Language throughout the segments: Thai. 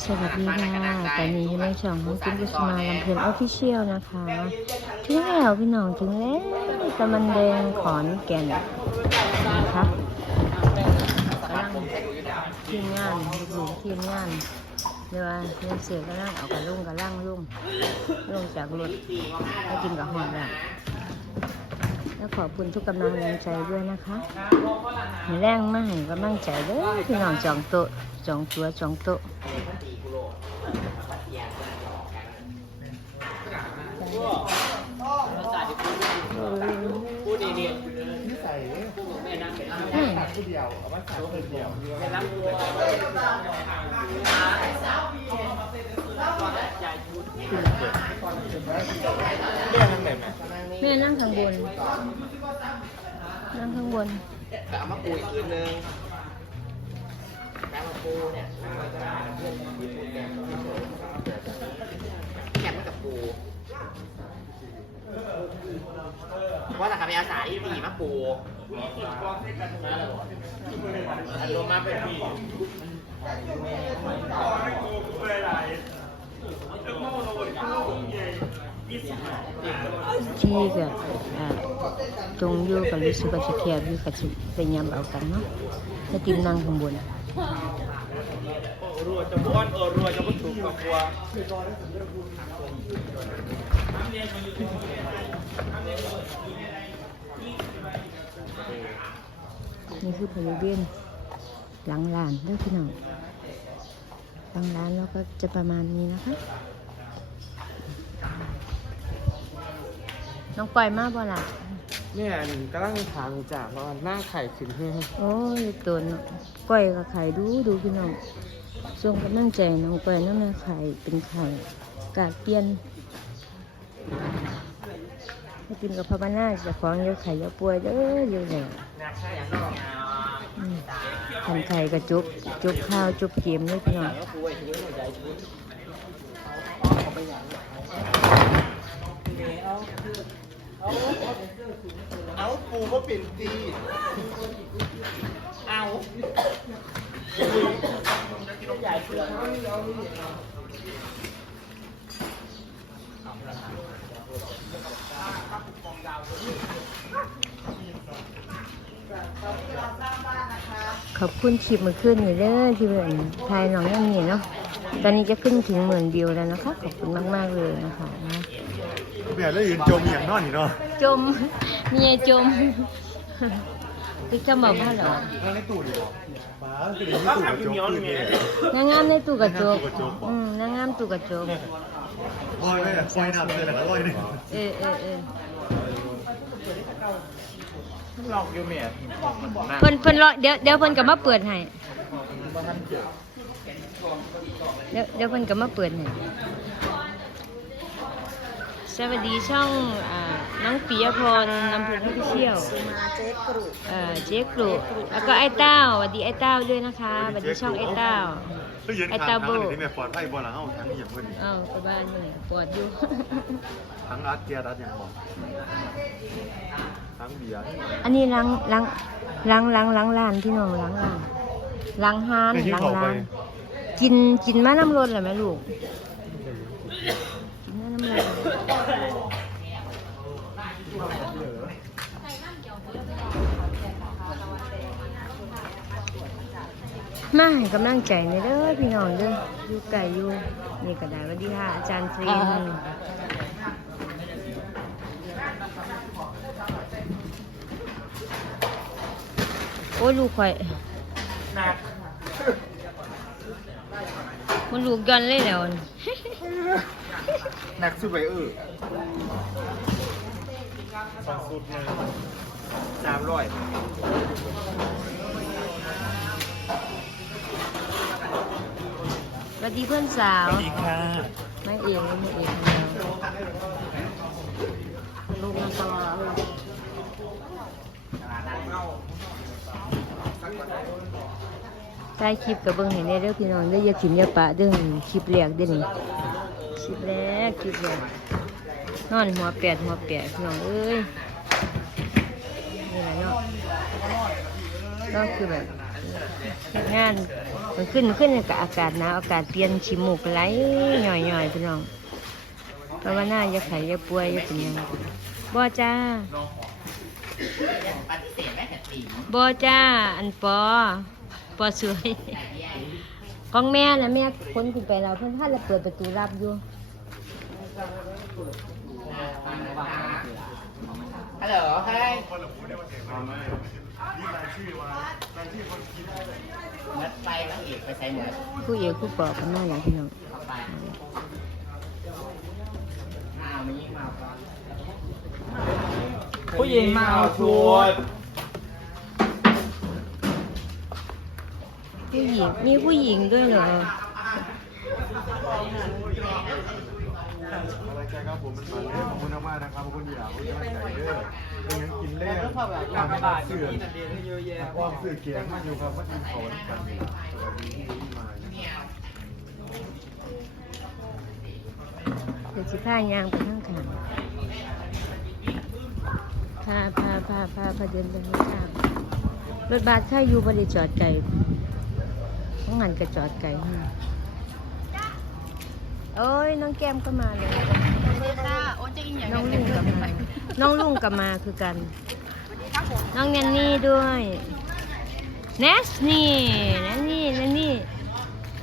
สวัสดีค่ะตอนนี้อยู่ในช่องของคุณกุศมาลำเพลินออฟฟิเชียลนะคะถึงแล้วพี่น้องถึงแล้วตะมันแดงขอนแก่นนะคะกำลังทีมงานลูกทีมงานเดี๋ยวเรียนเสือกำลังเอากระลุ่งกระล่างลุ่งลงจากรถให้กินกับหอมแล้ว แล้วขอบคุณทุกกำลังใจด้วยนะคะแรงมาให้กำลังใจเด้อพี่น้องจองโต๊ะจองตัวจองโต๊ะพูดดีอืมเรื่องนั้น แบบไหนแม่นั่งข้างบน นั่งข้างบนแต่เอามาปูอีกคืนนึงแล้วมาปูเนี่ยแกมกับปูว่าแต่คำอาสาที่ดีมาปูอารมณ์มาเป็นผี ที่ก็ตรงอยู่กับรู้สึกว่าจะแคบอยู่กับสิพยายามเอากันเนาะแล้วติมนั่งข้างบนรัวจะบ้วนเออรัวจะบ้วนถูกกับบัวนี่คือบริเวณหลังลานเด้อพี่น้อง หลังลานเราก็จะประมาณนี้นะคะ น้องปล่อยมาบ่ล่ะเนี่ยกำลังทางจากว่าหน้าไข่ขึ้นเพื่อโอ้ยตัวเนาะก้อยกับไข่ดูดูพี่น้องส่งกำลังใจน้องก้อยน้ำแม่ไข่เป็นไข่กาดเปลี่ยนให้กินกับพระบานาจะของเยอะไข่เยอะป่วยเด้อเยอะเลย ทำไข่กระจุกจุกข้าวจุกเกมเลยพี่น้องแล้วปูไอ้ที่ยุ่งใหญ่ชุดเอาไปอย่างเอาปูก็เป็นตีเอาใหญ่เพื่อน ขอบคุณคลิปเมื่อคืนนี่เด้อที่เพื่อนทายน้องยังมีเนาะตอนนี้จะขึ้นถึงหมื่นวิวแล้วนะคะ ขอบคุณมากๆเลยนะคะนะเบียร์แล้วยืนจมอย่างนอนอยู่เนาะจมเมียจมพี่จะบอกว่าเหรอแล้วในตู้ดิป้าคือเดี๋ยวในตู้กระจกขึ้นเลยนางงามในตู้กระจกนางงามตู้กระจกเหรออือืมนางงามตู้กระจกลอยไปอะควายน้ำเลยนะลอยนี่เออเออเออห ลอกอยู่เมียเพิ่นเพิ่นรอเดี๋ยวเดี๋ยวเพิ่นก็มาเปิดให้เดี๋ยวเดี๋ยวเพิ่นก็มาเปิดให้ สวัสดีช่องอ่าน้องปิยพรนำเพลินพิเชียวเอ่อเจ๊กรุแล้วก็ไอ้เต้าสวัสดีไอ้เต้าด้วยนะคะสวัสดีช่องไอ้เต้าก็ยืนไอ้ข้างตาทางโบนี่ที่แม่ปลอดภัยบ่ล่ะเอ้าทั้งนี้อย่างเพิ่นนี่อ้าวไปบ้านนี่ปวดอยู่ทั้งรัดเกียร์รัดอย่างบ่ทั้งเบียร์อันนี้ล้างล้างล้างล้างล้างร้านพี่น้องล้างร้านล้างห้านไม่ที่ล้างเข้าไปร้านกินกินมาน้ำรดเหรอแม่ลูกกินมาน้ำรด มาให้กำลังใจในอยเด้อพี่น้องเด้ออยู่ไก่อยู่นี่ก็ได้สวัสดีค่ะ อาจารย์เทรนโอ้ยลูกข่อยหนักมันลูกย้อนเลยแล้วนี่ หนักสุดไปเออสองสุดเลยสามร้อยสวัสดีเพื่อนสาวสวัสดีค่ะไม่เองไม่เองลูกมาตลอดใช้คลิปกับเบิ้งเห็นได้เด้อพี่น้องได้ออยาขิมอยาปะเด้อคลิปแรกเด้อนี่ คลิปแรกคลิปแรกนอนหัวแปดหัวแปดพี่น้องเอ้ยนี่แหละเนาะก็คือแบบงานมันขึ้นมันขึ้นกับอากาศหนาวอากาศเปลี่ยนชิมูกไหลหน่อยๆพี่น้องภาะวนาอย่าไข้อย่าป่วยอย่าเป็นยังบ่จ้าบ่จ้า อันปอปอสวย ของแม่นะแม่คนขึ้นไปแล้วเพิ่นท่านละเปิดประตูรับอยู่ฮัลโหลเฮ้ยมัดไปแล้วอีกไปใส่หมดผู้เอกผู้ปอบกันมาแล้วพี่น้องเข้าไปมาเอามายิงมาเอาก่อนผู้หญิงมาเอาชุด ผู้หญิงมีผู้หญิงด้วยเหรออะไรใจครับผมมันมาเลยขอบคุณมากนะครับขอบคุณที่หาคุณกำลังใจเด้อเป็นยังกินเล่นทำให้เสื่อมความเสื่อเกียงมาอยู่กับวัดอินเขากันสวัสดีที่มาเดี๋ยวสิพายางไปข้างขางพาพาพาพาพาเดินไปข้างรถบัสค่าอยู่บริจอดไก่ งหันกระจอดไก่ให้โอ้ยน้องแก้มก็มาเลยน้องลุงกลับมาน้องลุงกลับมาคือกัน น้องแนนนี่ด้วยเนสนี่แนนนี่แนนนี่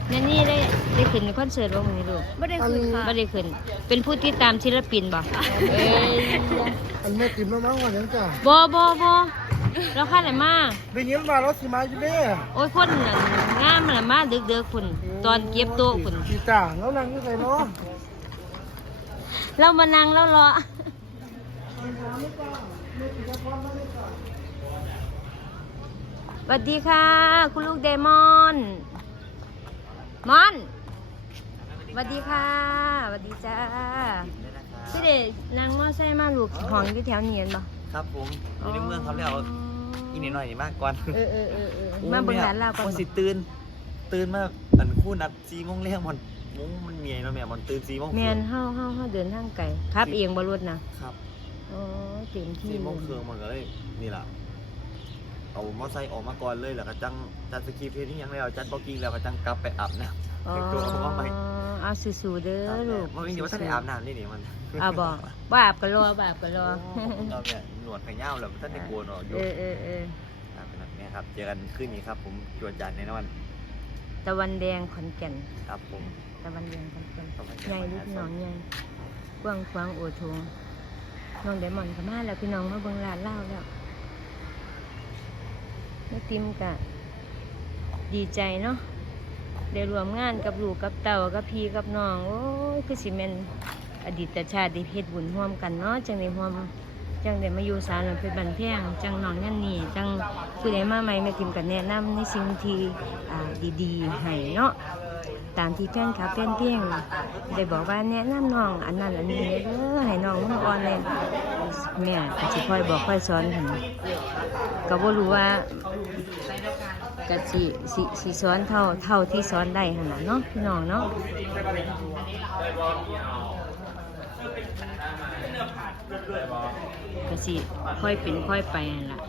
แนนนี่ได้ได้ขึ้นคอนเสิร์ตบ้างไหมลูกไม่ได้คืนค่ะไม่ได้ขึ้น เป็นผู้ที่ตามศิลปินบ่เอ้ยอันแม่ติมแล้วมั้งวันนี้จ้ะบ่บ่บ่ เราคาดอะไรมาได้ยินมาแล้วสิมาอยู่เด้โอ้ยคนนั่นงามมันละมาดึกเดือคุณตอนเก็บโต๊ะคุณพี่จ้าแล้วนั่งอยู่ไหนเนาะเรามานั่งแล้วรอสวัสดีค่ะ คุณลูกเดมอนมอนสวัสดีค่ะสวัสดีจ้าพี่เดชนางมอไซค์มาลูกห้องที่แถวเนียนบ่ ครับผมอยู่ในเมืองครับแล้วอีกนิดหน่อยนี่มากก่อนเออเออเออเออมาเบิ่งร้านลาวก่อนมันบ่สิตื่นตื่นมาอันคู่นัดซีโมงแรกมันมุ้งมันเมียเนาะแม่มันตื่นซีโมงแมนเฮาเฮาเฮาเดินทางไกลครับเองบ่รถนะครับโอ้เต็มที่ซีเลโมงยเครื่องมันก็เลยนี่ล่ะเอามอไซค์ออกมาก่อนเลยแล้วก็จังจัดสกีเพลงที่ยังแล้วจัดบอกกิ้งแล้วก็จังกลับไปอาบน้ำอ๋อแต่งตัวผมว่าไปเอาสู้ๆเด้อลูกมันไม่ดีว่าถ้าได้อาบน้ำนี่นี่มันเอาบ่บ่อาบก็รอบ่อาบก็รอเราเนี่ย หนวดขย้าวแล้วท่านได้กลัวเนาะอยู่เออเออเอออ่าเป็นแบบนี้ครับ เจอกันคืนนี้ครับ ผมจวดจัดแน่นอนตะวันแดงขอนแก่นครับผมตะวันแดงขอนแก่นตะวันแดงใหญ่ลูกน้องใหญ่กว้างขวางโอโถงน้องไดมอนด์ก็มาแล้วพี่น้องมาเบิ่งร้านเหล้าแล้วแม่ติมก็ดีใจเนาะได้รวมงานกับลูกกับเต่ากับพี่กับน้อง โอ้ยคือสิแม่นอดีตชาติได้เฮ็ดบุญร่วมกันเนาะจังได้ร่วม จังได้มาอยู่ศาลหลวงเป็นบันแพงจังน้องนั่นนี่จังผู้ใดมาใหม่แม่ติมก็แนะนำในสิ่งที่ดีๆให้เนาะตามที่แฟนคลับแฟนเพลงได้บอกว่าแนะนำน้องอันนั้นอันนี้เด้อให้น้องมืออ่อนเลยแม่ก็สิค่อยบอกค่อยสอนให้ก็บ่รู้ว่าก็สิสิสิสอนเท่าเท่าที่สอนได้หั่นล่ะเนาะพี่น้องเนาะ ก็สิค่อยเป็นค่อยไปหั่นล่ะ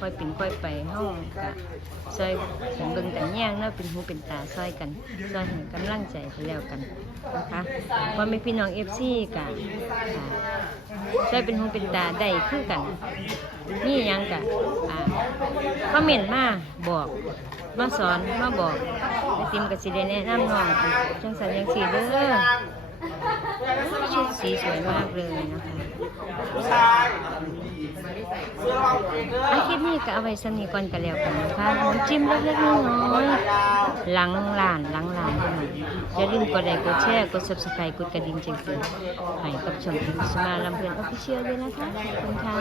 ค่อยเป็นค่อยไปเฮาก็ซอยกันเบิ่งกันแย่งเนาะเป็นหูเป็นตาซอยกันซอยให้กำลังใจกันแล้วกันนะคะพอแม่พี่น้อง FC ก็อ่าซอยเป็นหูเป็นตาได้คือกันนี่ยังกะอ่าคอมเมนต์มาบอกมาสอนมาบอกแม่ติมกับสิได้แนะนำน้องจังสันยังสีเด้อ ชุดสีสวยมากเลยนะคะอาคลิปนี้ก็เอาไว้สำนีก่อนกันแล้วกันนะคะน้ำจิ้มเล็กๆน้อยๆหลังหลานหลังหลานกันหน่อยอย่าลืมกดไลค์กดแชร์กด subscribe กดกระดิ่งแจ้งเตือนให้กับช่องพิมพ์สมาลำเพลินออฟฟิเชียลด้วยนะคะขอบคุณค่ะ